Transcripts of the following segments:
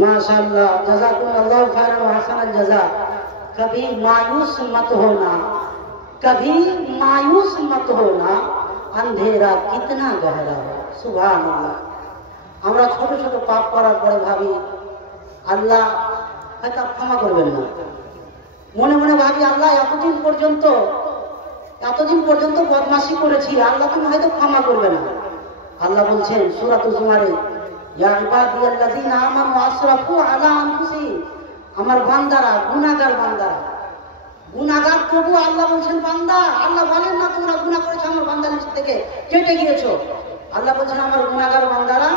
माशाअल्लाह, जज़ाकुमुल्लाह खैरन व हसनल जज़ा। कभी मायूस मत होना, कभी मायूस मत होना, अंधेरा कितना गहरा है। सुभान अल्लाह। আমরা ছোট ছোট পাপ করার পরে ভাবি আল্লাহ হয়তো ক্ষমা করবেন না, মনে মনে ভাবি আল্লাহ এতদিন পর্যন্ত বদমাশি করেছি, আল্লাহ তুমি হয়তো ক্ষমা করবে না। আল্লাহ বলছেন সূরাতুল জুমারে, ইয়া ইবাদিয়াল্লাযীনা আমানু আসরাফু আলা আনফুসিহিম, আমার বান্দারা গুনাহগার তবু আল্লাহ বলছেন বান্দা, আল্লাহ বলেন না তোমরা গুনাহ করেছো আমার বান্দার নিচ থেকে কেটে গিয়েছো। আল্লাহ বলছেন আমার গুনাহগার বান্দারা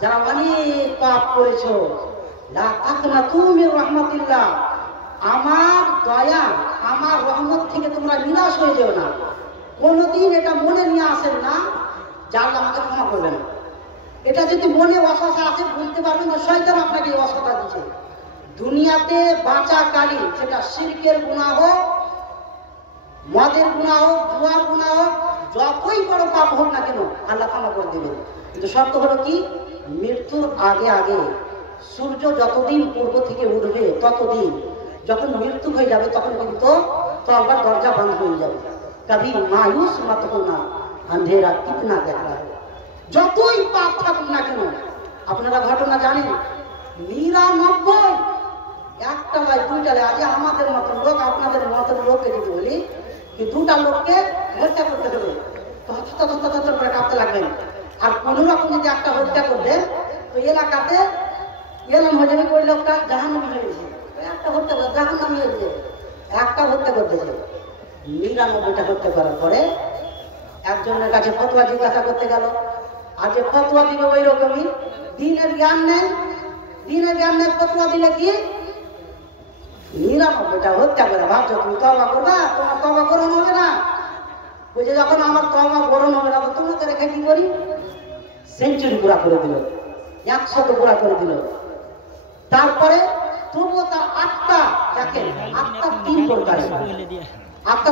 যারা অনেক পাপ করেছো, লা তাকনাতু মির রাহমাতিল্লাহ, আমার দয়া আমার রহমত থেকে তোমরা নিরাশ হয়ে যেও না। কোনোদিন এটা মনে নিয়ে আসেন না যে আল্লাহ আমাকে ক্ষমা করবে না। এটা যদি মনে ওয়াসওয়াসা আসে বুঝতে পারবেন না শয়তান আপনাকে ওয়াসওয়াসা দিচ্ছে। দুনিয়াতে বাঁচাকালীন সেটা শিরকের গুনাহ হোক, মদের গুনাহ হোক, জুয়ার গুনাহ হোক, যতই বড় পাপ হোক না কেন আল্লাহ ক্ষমা করে দেবেন। কিন্তু শর্ত হলো কি, মৃত্যুর আগে আগে সূর্য যতদিন পূর্ব থেকে উঠবে ততদিন, যখন মৃত্যু হয়ে যাবে তখন কিন্তু তওবার দরজা বন্ধ হয়ে যাবে। কবি মায়ুস মত হোনা, আন্ধেরা কিতনা গহরা है। যতই পাপ থাকুক না কেন, আপনারা ঘটনা জানেন 99 একটা নয় দুইটা নয়, আজ আমাদের মতন লোক আপনাদের মতন লোককে যদি বলি কি দুটা লোককে হত্যা করতে হবে তো হত্যা করে কাঁপতে লাগবেন। আর কোন রকম যদি একটা হত্যা করবে তো এলাকাতে এলাম হয়ে যাবে ওই লোকটা জাহান্নামী হয়ে গেছে। একটা হত্যা করে জাহান্নামী হয়েছে, একটা হত্যা করতেছে। 99টা হত্যা করার পরে একজনের কাছে ফতোয়া জিজ্ঞাসা করতে গেল, আর যে ফতোয়া দিবে ওই রকমই দিনের জ্ঞান নেই, ফতোয়া দিলে কি 99টা হত্যা করে। ভাবছো তুমি তওবা করবা, তোমার তওবা গ্রহণ হবে না। বুঝে যখন আমার তওবা গ্রহণ হবে না তো তোমাকে রেখে কি করি, সেঞ্চুরি পুরা করে দিল, 100 পুরা করে দিল। তারপরে তবুও তার আত্মা, দেখেন আত্মা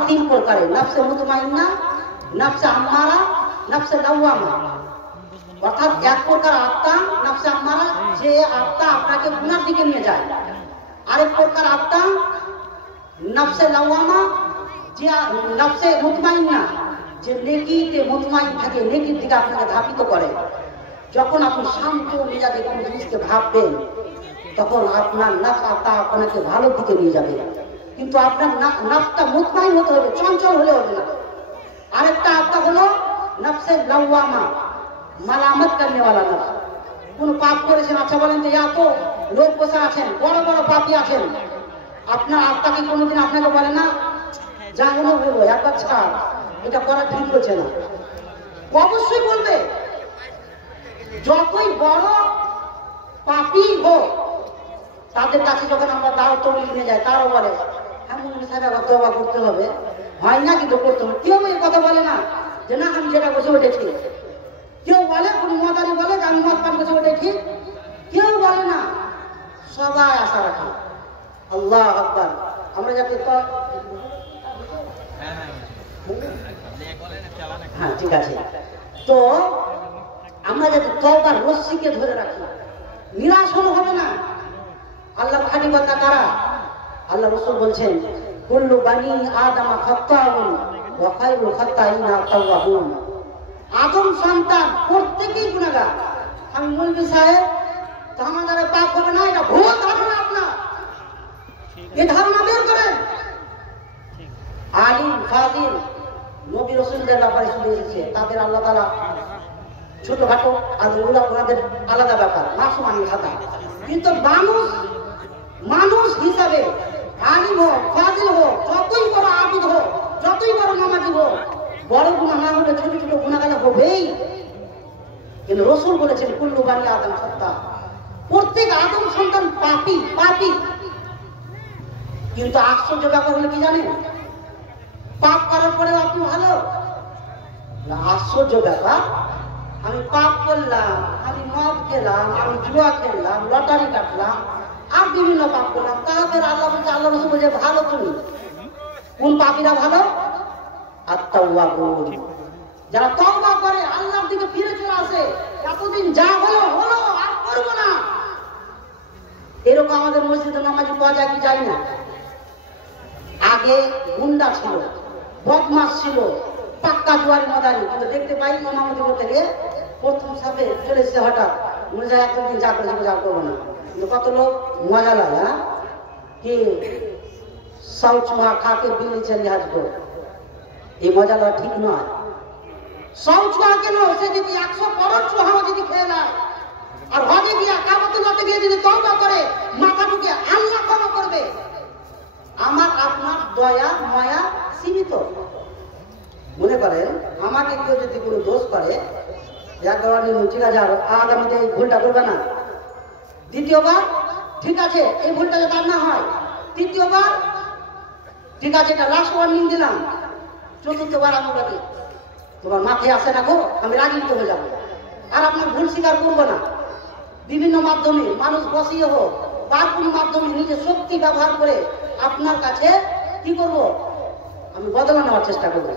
তিন প্রকারের, নফসে মুতমাইন্না, নফসে আম্মারা, নফসে লাওয়ামা। অর্থাৎ এক প্রকার আত্মা নফসে আম্মারা, যে আত্মা আপনাকে গুনার দিকে নিয়ে যায়। আরেক প্রকার আত্মা নফসে লাওয়ামা, যে নফসে মুতমাইন্না, যে নেকিতে মুতমাইন থাকে, নেকির দিকে আপনাকে ধাবিত করে। যখন আপনি শান্ত মেজাজে কোনো জিনিসকে ভাববেন তখন আপনার নফস আত্মা আপনাকে ভালো দিকে নিয়ে যাবে। কিন্তু আপনার নফসটা মুতমাইন হতে হবে, চঞ্চল হলে হবে না। আরেকটা আত্মা হলো নফসে লাওয়ামা, মালামত করনে वाला নফস। কোন পাপ করেছেন, আচ্ছা বলেন যে এত লোক বসে আছেন, বড় বড় পাপী আছেন, আপনার আত্মা কি কোনোদিন আপনাকে বলে না যা হলো বলবো একবার ছাড়, এটা করা ঠিক হচ্ছে না? অবশ্যই বলবে। যতই বড় পাপী হোক তাদের কাছে যখন আমরা দাওয়াত তবলিগ নিয়ে যাই, তারও বলে এমন সাহেব তওবা করতে হবে, হয় না কিন্তু করতে হবে। কেউ এই কথা বলে না যে না আমি যেটা বসে উঠেছি। কেউ বলে কোন মদারি বলে যে আমি মদ পান বসে উঠেছি, কেউ বলে না। সবাই আশা রাখে। আল্লাহ আকবার। আমরা যাকে হ্যাঁ ঠিক আছে, তো আমরা যাতে তওবার রশ্মিকে ধরে রাখি, নিরাশ হলে হবে না। আল্লাহ খাঁটি কথা কারা? আল্লাহ রাসূল বলছেন কুল্লু বানি আদম খাত্তাউন ওয়া খায়রুল খাত্তাইনা তাওয়াবুন। আদম সন্তান প্রত্যেকেই গুনাহগার। আমি মৌলভী সাহেব তো আমাদের পাপ হবে না, এটা ভুল ধারণা আপনার। এই ধারণা বের করেন। আলিম ফাজিল নবী রাসূলদের ব্যাপারে শুনে এসেছে, তাদের আল্লাহ তাআলা ছোটখাটো আর ওনাদের আলাদা ব্যাপার, মাসুম আলী খাতা। কিন্তু মানুষ হিসাবে আলিম হোক, ফাজিল হোক, যতই বড় আবিদ হোক, যতই বড় নামাজি হোক, বড় গুনাহ না হলে ছোট ছোট গুনাহগার হবেই। কিন্তু রাসূল বলেছেন কুল্লু বানি আদম খাত্তা, প্রত্যেক আদম সন্তান পাপী। কিন্তু আশ্চর্য ব্যাপার হলো কি জানেন, পাপ করার পরে আপনি ভালো না। আশ্চর্য ব্যাপার, আমি পাপ করলাম, আমি মদ খেলাম, আমি জুয়া খেললাম, লটারি কাটলাম, আর বিভিন্ন পাপ করলাম, তাদের আল্লাহ বলছে, আল্লাহ রাসূল বলছে ভালো তুমি। কোন পাপীরা ভালো? আত-তাওয়াবুন, যারা তওবা করে, আল্লাহর দিকে ফিরে চলে আসে। এতদিন যা হলো আর করবো না, এরকম আমাদের মসজিদে নামাজি পাওয়া যায় কি যায় না? আগে গুন্ডা ছিল, বদমাস ছিল, পাক্কা জোয়ারি মাদারি, কিন্তু দেখতে পাই ইমামতি করতে গিয়ে প্রথম সাথে চলে এসেছে হঠাৎ, মনে যায় একদিন যা করেছে যা করবো না। কিন্তু কত লোক মজা লাগে, হ্যাঁ কি সব চুহা খাকে বিলি চলে আসবো, এই মজা লওয়া ঠিক নয়। সব চুহা কেন, সে যদি 100 বড় চুহাও যদি খেয়ে নেয় আর হজে গিয়া কাবাতুল্লাহতে গিয়ে যদি তওবা করে মাথা ঢুকে আল্লাহ ক্ষমা করবে। আমার আপনার দয়া মায়া সীমিত। মনে করেন আমাকে কেউ যদি কোনো দোষ করে, একবার ঠিক আছে আর আগামীতে এই ভুলটা করবে না, দ্বিতীয়বার ঠিক আছে এই ভুলটা যাতে আর না হয়, তৃতীয়বার ঠিক আছে এটা লাস্ট ওয়ার্নিং দিলাম, চতুর্থবার আমি বলি তোমার মাথায় আসে রাখো, আমি রাগিত হয়ে যাবো আর আপনার ভুল স্বীকার করবো না। বিভিন্ন মাধ্যমে মানুষ বসিয়ে হোক বা কোনো মাধ্যমে নিজের শক্তি ব্যবহার করে আপনার কাছে কি করব, আমি বদলা নেওয়ার চেষ্টা করবো।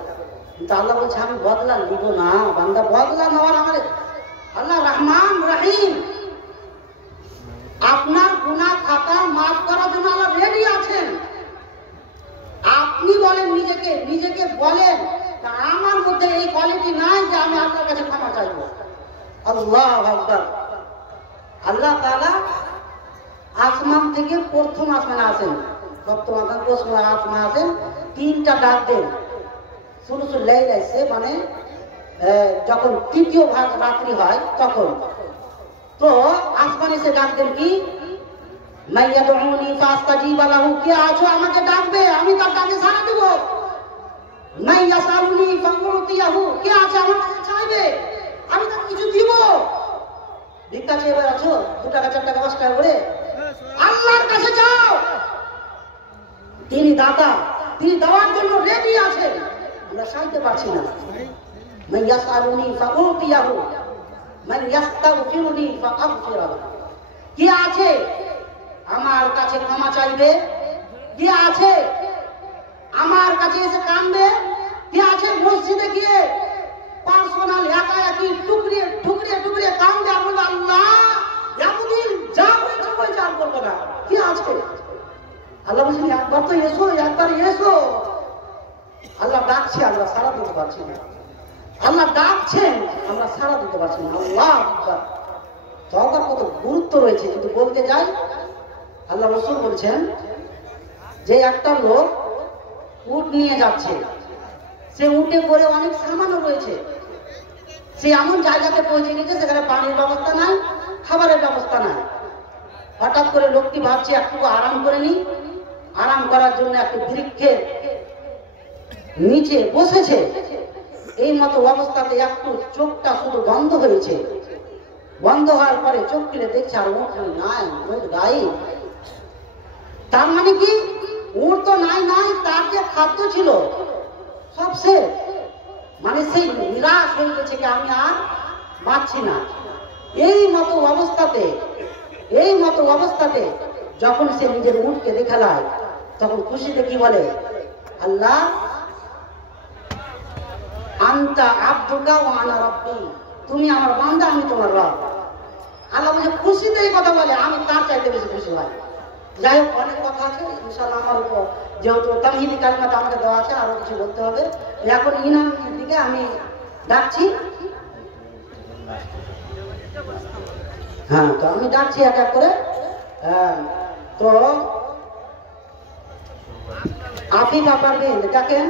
কিন্তু আল্লাহ বলছে আমি বদলা নিব না বান্দা, বদলা নেওয়ার আমার আল্লাহ রহমান রহিম, আপনার গুনাহ খাতা মাফ করার জন্য আল্লাহ রেডি আছেন। আপনি বলেন নিজেকে, নিজেকে বলেন আমার মধ্যে এই কোয়ালিটি নাই যে আমি আপনার কাছে ক্ষমা চাইবো। আল্লাহু আকবার। আল্লাহ তাআলা আসমান থেকে প্রথম আসমানে আসেন, সপ্তম আসমানে আসেন, 3টা ডাক দেন। সুলুসুল লাইল আসছে মানে যখন তৃতীয় ভাগ রাত্রি হয় তখন, তো আসমানে এসে ডাক দেন কি মাইয়াদউনি ফাস্তাজিবা লাহু, কে আছো আমাকে ডাকবে আমি তার ডাকে সাড়া দেব। মাইয়াসালুনি ফাউতিয়াহু, কে আছে আমার কাছে চাইবে আমি তাকে কিছু দিব। ভিক্ষা চেয়ে বেড়াচ্ছো 2 টাকা 4 টাকা 5 টাকা করে, আল্লাহর কাছে যাও, তিনি দাতা, তিনি দেওয়ার জন্য রেডি আছেন। আমরা চাইতে পারছি না। মাইয়াসালুনি ফাউতিয়াহু, মান ইয়াস্তাগফিরুনি ফাআগফির লাহু, কে আছে আমার কাছে ক্ষমা চাইবে, কে আছে আমার কাছে এসে কাঁদবে, কে আছে মসজিদে গিয়ে পার্সোনাল একা একই টুকরিয়ে টুকরিয়ে টুকরিয়ে কাঁদবে আর বলবে আল্লাহ এতদিন যা হয়েছে বই চাল করবো না, কে আছে? আল্লাহ বলছেন একবার তো এসো, একবার এসো। আল্লাহ ডাকছে, আমরা সাড়া দিতে পারছি না। আল্লাহ ডাকছেন, আমরা সাড়া দিতে পারছি না। আল্লাহ তওবার কত গুরুত্ব রয়েছে কিন্তু বলতে যাই। আল্লাহ রাসূল বলছেন যে একটা লোক উট নিয়ে যাচ্ছে, সে উটে করে অনেক সামানও রয়েছে, সে এমন জায়গাতে পৌঁছে গেছে সেখানে পানির ব্যবস্থা নাই, খাবারের ব্যবস্থা নাই। হঠাৎ করে লোকটি ভাবছে একটু আরাম করে নি, আরাম করার জন্য একটু বৃক্ষের নিচে বসেছে। এই মতো অবস্থাতে একটু চোখটা শুধু বন্ধ হয়েছে, বন্ধ হওয়ার পরে চোখ খুলে দেখছে আর উঠ নাই, উঠ গায়ে। তার মানে কি উঠ তো নাই নাই, তার যে খাদ্য ছিল সব শেষ। মানে সেই নিরাশ হয়ে গেছে কি আমি আর বাঁচছি না। এই মতো অবস্থাতে যখন সে নিজের উঠকে দেখালায় তখন খুশিতে কি বলে আল্লাহ আনতা আবদুকা ওয়া আনা রাব্বি, তুমি আমার বান্দা আমি তোমার রব। আল্লাহ বলে খুশিতে এই কথা বলে, আমি তার চাইতে বেশি খুশি হয়। যাই হোক অনেক কথা আছে ইনশাআল্লাহ, আমার উপর যেহেতু তামহিদি কালিমাত আমাকে দেওয়া আছে আরো কিছু বলতে হবে। এখন ইনামের দিকে আমি ডাকছি, হ্যাঁ তো আমি ডাকছি এক এক করে। তো আফিফা পারভীন দেখেন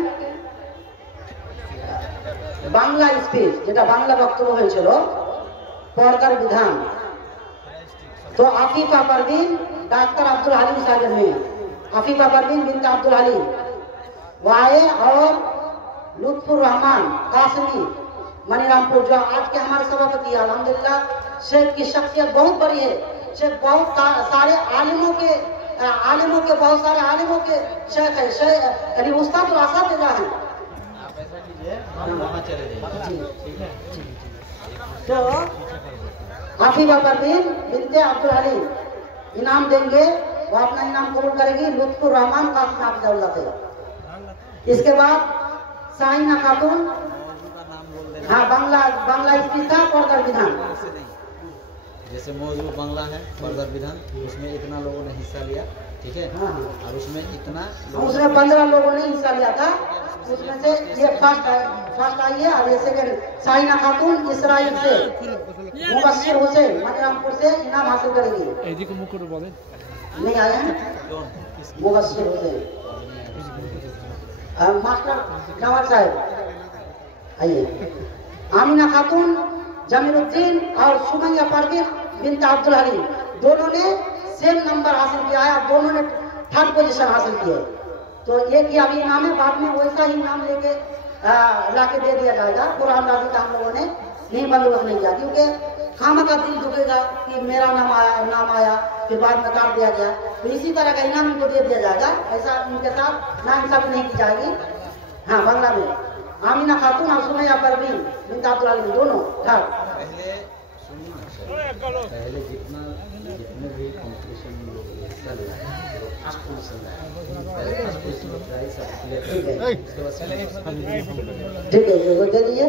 বাংলা স্পিচ, যেটা বাংলা বক্তব্য হয়েছিল পর্দার বিধান। तो आफिफा परवीन डॉक्टर अब्दुल हलीम साहब में आफिफा परवीन बिनत अब्दुल हलीम वाए और लुत्फुर रहमान कासमी मनीरामपुर, जो आज के हमारे सभापति अल्हम्दुलिल्लाह शेख की शख्सियत बहुत बड़ी है। शेख बहुत सारे आलिमों के बहुत सारे आलिमों के शेख है, शेख यानी उस्ताद और असातिज़ा हैं। तो आफिफा परवीन बिनते अब्दुल हलीम इनाम देंगे, वो अपना इनाम कबूल करेगी लुत्फुर रहमान कासमी हाफिज़हुल्लाह से। इसके बाद साइना खातून, हाँ बांग्ला स्पीच था पढ़कर विधान। जैसे मौजूद बांग्ला है बर्दर विधान, उसमें इतना लोगों ने हिस्सा लिया, ठीक है। हाँ। और उसमें इतना उसमें 15 लोगों ने हिस्सा लिया था। उसमें से ये फर्स्ट आई है और ये सेकंड साइना खातून इसराइल से, मुबश्शिर हुसैन मकरामपुर से इनाम हासिल करेगी। नहीं आए हैं मुबश्शिर हुसैन। मास्टर जवाद साहब आइए। आमिना खातून, जमीरुद्दीन और सुमैया परवीन बिन्त अब्दुल हलीम, दोनों ने सेम नंबर हासिल किया है और दोनों ने 3rd पोजीशन हासिल की है। तो एक ही अभी इनाम है, बाद में वैसा ही इनाम लेके लाके दे दिया जाएगा। कुरान नाज़िल का हम लोगों ने नहीं बंदोबस्त नहीं किया, क्योंकि खामा का दिल दुखेगा कि मेरा नाम आया फिर बाद में काट दिया गया। तो इसी तरह का इनाम इनको दे दिया जाएगा, ऐसा इनके साथ नाइंसाफी नहीं की जाएगी। हाँ, बांग्ला में आमिना खातून और सुमैया परवीन बिन्त अब्दुल हलीम दोनों थर्ड। पहले सुनिए, पहले जितने भी कॉम्पिटिशन में लोग हिस्सा ले रहे हैं, फर्स्ट पोजीशन लाए, फर्स्ट पोजीशन प्राइस ठीक है, वो दे दीजिए।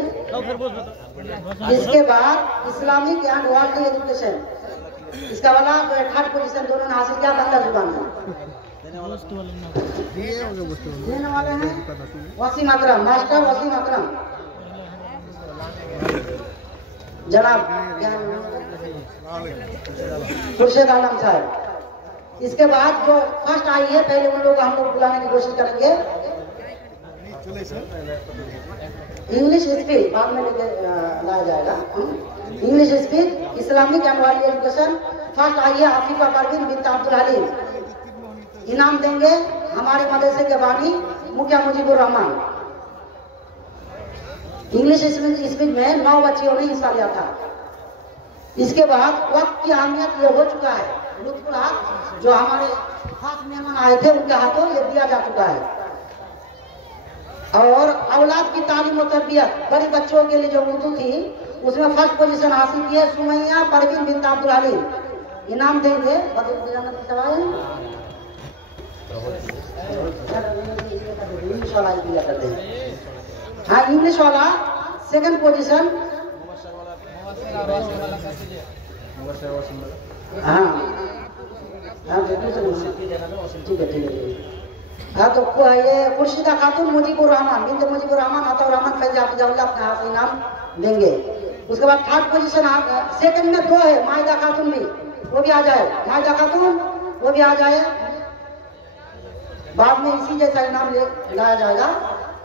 इसके बाद इस्लामिक एंड वर्ल्ड एजुकेशन, इसका वाला 3rd पोजीशन दोनों ने हासिल किया बांग्ला जुबान में। देने वाले हैं वसीम अकरम, मास्टर वसीम अकरम जनाब खुर्शीद आलम साहब। इसके बाद जो फर्स्ट आई है, पहले उन लोगों को हम लोग बुलाने की कोशिश करेंगे। इंग्लिश स्पीच बाद में लेके लाया जाएगा। English speech Islamic and world education first आई है आफिफा परवीन बिन्त अब्दुल हलीम। इनाम देंगे हमारे मदरसे के बानी मुखिया मुजीबुर रहमान। इंग्लिश स्पीच में 9 बच्चियों ने हिस्सा लिया था। इसके बाद वक्त की अहमियत ये हो चुका है, लुत्फुल हक जो हमारे खास मेहमान आए थे उनके हाथों ये दिया जा चुका है। और औलाद की तालीम और तरबियत बड़े बच्चों के लिए जो उर्दू थी उसमें 1st पोजीशन हासिल की है सुमैया परवीन बिन्त अब्दुल हलीम। इनाम देंगे इंग्लिश वाला दिया करते हैं। हाँ, इंग्लिश वाला 2nd पोजीशन। हाँ ठीक है। हाँ, तो ये खुर्शीदा खातून मुजीबुर रहमान बिन्त मुजीबुर रहमान अता रहमान फैज हाफिज़हुल्लाह अपने हाथ से इनाम देंगे। उसके बाद 3rd पोजीशन 2nd में 2 है, माहिदा खातून भी, वो भी आ जाए, माहिदा खातून वो भी आ जाए। बाद में इसी जैसा इनाम लाया जाएगा,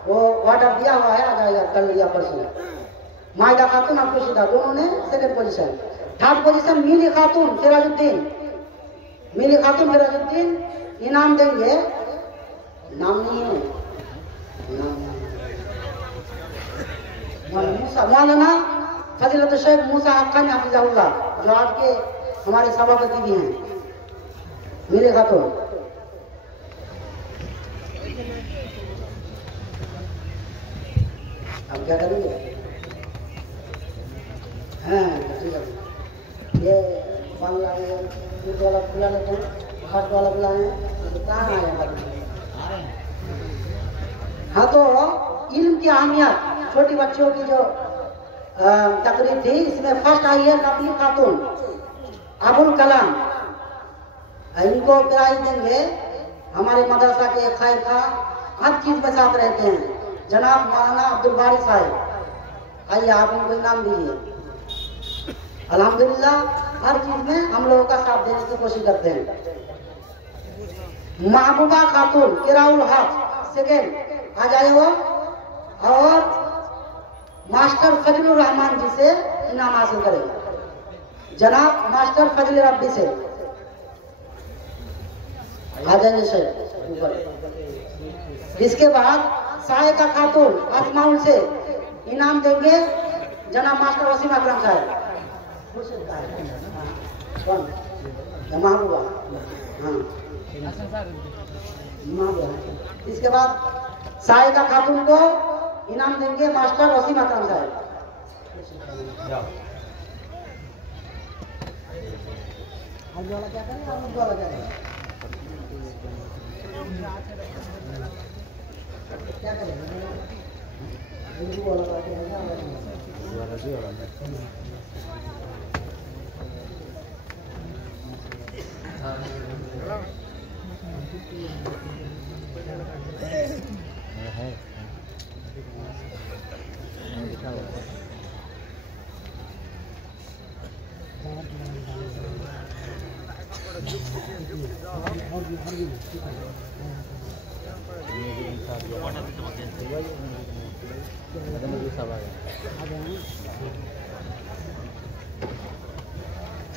वो ऑर्डर दिया हुआ है, आ जाएगा कल या परसों। माहिदा खातून और खुर्शीदा दोनों ने 2nd पोजीशन। 3rd पोजीशन मिली खातून फिराजुद्दीन, मिली खातून फिराजुद्दीन इनाम देंगे। नाम नहीं है, मौलाना फजीलत शेख मूसा हक्कानी हाफिज़हुल्लाह जो आपके हमारे सभापति भी हैं, मिली खातून। अब क्या करेंगे? हाँ ठीक है, ये बांग्ला वाला बुला लेते हैं, फर्स्ट वाला बुलाए तो कहाँ आया? हाँ, तो इल्म की अहमियत छोटी बच्चों की जो तकरीर थी, इसमें फर्स्ट आई है नबी खातून अबुल कलाम। इनको प्राइज देंगे हमारे मदरसा के खैर का हर चीज में साथ रहते हैं जनाब मौलाना अब्दुल बारी साहब। आइए आप उनको इनाम दीजिए। अल्हम्दुलिल्लाह हर चीज में हम लोगों का साथ देने की कोशिश करते हैं। महबूबा खातून किराउल हक 2nd आ जाए वो। और मास्टर फजलुर रहमान जी से इनाम हासिल करेगा जनाब मास्टर फजल रब्बी से। आ जाइए सर ऊपर। इसके बाद साहिदा खातून असमाउल से इनाम देंगे जनाब मास्टर वसीम अकरम साहब। कौन? महबूबा। हाँ, इसके बाद साहिदा खातून को इनाम देंगे मास्टर वसीम अकरम साहब। क्या करें? क्या करें?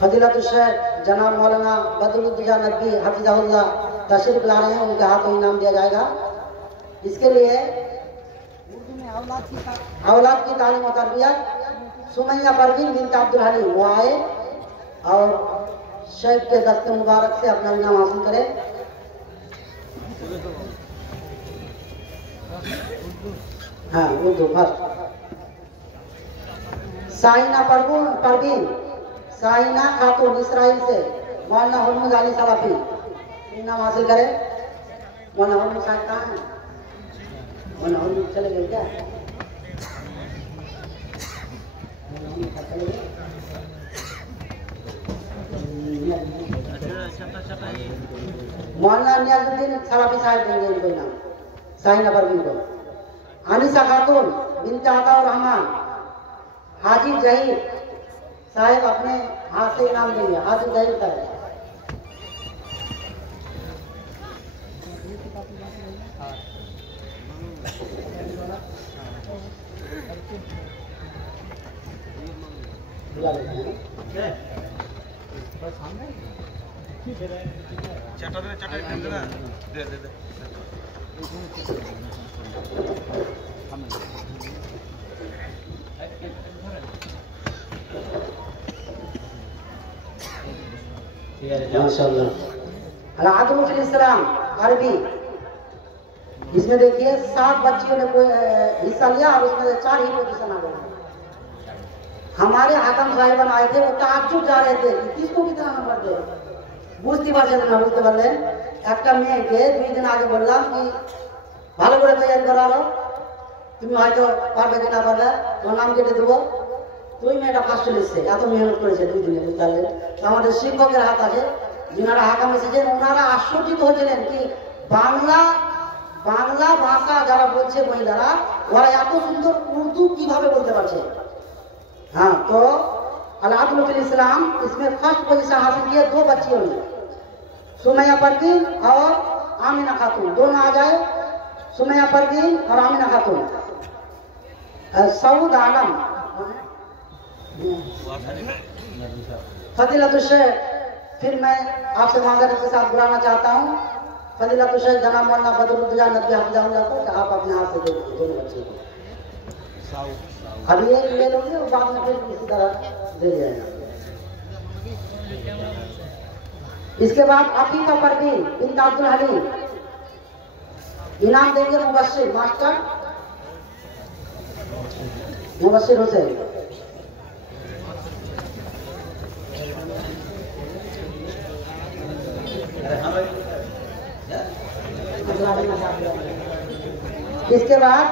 फजीलतुल शेख जनाब मौलाना बदरुद्दोजा नदवी हफिज़हुल्लाह तशरीफ ला रहे हैं, उनके हाथों इनाम दिया जाएगा। इसके लिए औलाद की तालीम और तरबियत सुमैया परवीन बिन्त अब्दुल हलीम वो आए और शेख के दस्ते मुबारक से अपना इनाम हासिल करें। हाँ उर्दू फर्स्ट। साइना परवीन साइना खातून इसराइल से मौलाना हुर्मुज अली सलाफी इनाम हासिल करें। मौलाना हुर्मुज साहब कहाँ हैं? मौलाना हुर्मुज चले गए क्या? मौलाना नियाजुद्दीन सलाफी साहब देंगे इनको इनाम, साइना परवीन को। अनिसा खातून बिन्त अताउर रहमान हाजी जहीर साहब अपने हाथ से इनाम देंगे। हाजी जहीर साहब माशाअल्लाह। अल-अदल फिल इस्लाम अरबी, इसमें देखिए 7 बच्चियों ने हिस्सा लिया और उसमें 4 ही पोजीशन आ गए। हमारे हाकम साहिबान आए थे, वो ताज्जुब जा रहे थे किसको कितना नंबर दे। বুঝতে পারছেন না, বুঝতে পারলেন? একটা মেয়েকে 2 দিন আগে বললাম কি ভালো করে তৈরি করালো, তুমি হয়তো পারবে কিনা পারবে, তোমার নাম কেটে দেবো। তুই মেয়েটা ফার্স্ট এসেছে, এত মেহনত করেছে 2 দিনে, বুঝতে পারলেন? আমাদের শিক্ষকের হাত আছে, যিনারা হাকাম এসেছেন ওনারা আশ্চর্যিত হয়েছিলেন কি বাংলা ভাষা যারা বলছে মহিলারা, ওরা এত সুন্দর উর্দু কিভাবে বলতে পারছে। हाँ तो अल-अदल फिल इस्लाम इसमें फर्स्ट पोजीशन हासिल किए 2 बच्चियों ने, सुमैया परवीन और आमिना खातून। दोनों आ जाए, सुमैया परवीन और आमिना खातून। सऊद आलम फजीलतुल शेख, फिर मैं आपसे मांगने के साथ बुलाना चाहता हूँ फजीलतुल शेख जनाब मौलाना बदरुद्दोजा नदवी हफिज़हुल्लाह को, आप अपने हाथ से दे दीजिए दोनों बच्चों को। अभी एक ले लोगे और बाद में फिर इसी तरह दे जाएगा। इसके बाद अफीफा परवीन बिन्त अब्दुल हलीम इनाम देंगे मुबश्शिर मास्टर मुबश्शिर हुसैन। इसके बाद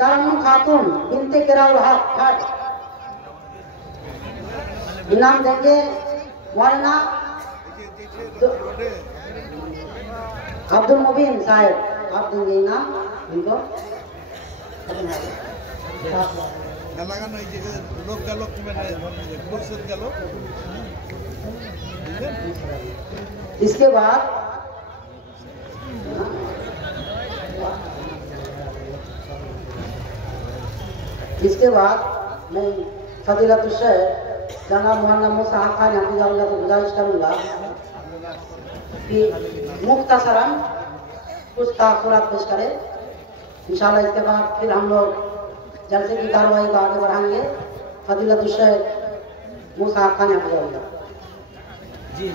तरन्नुम खातून बिन्ते किराउल हक इनाम देंगे मौलाना अब्दुल मुबीन साहब, आप देंगे इनाम इनको। इसके बाद मैं फजीलतुल शेख जनाब मौलाना मूसा खान हफिज़हुल्लाह को गुजारिश करूंगा कि मुख्तसरन कुछ तासुरात पेश करें। इंशाल्लाह इसके बाद फिर हम लोग जलसे की कार्रवाई को आगे बढ़ाएंगे। फजीलतुल शेख मूसा खान हफिज़हुल्लाह जी।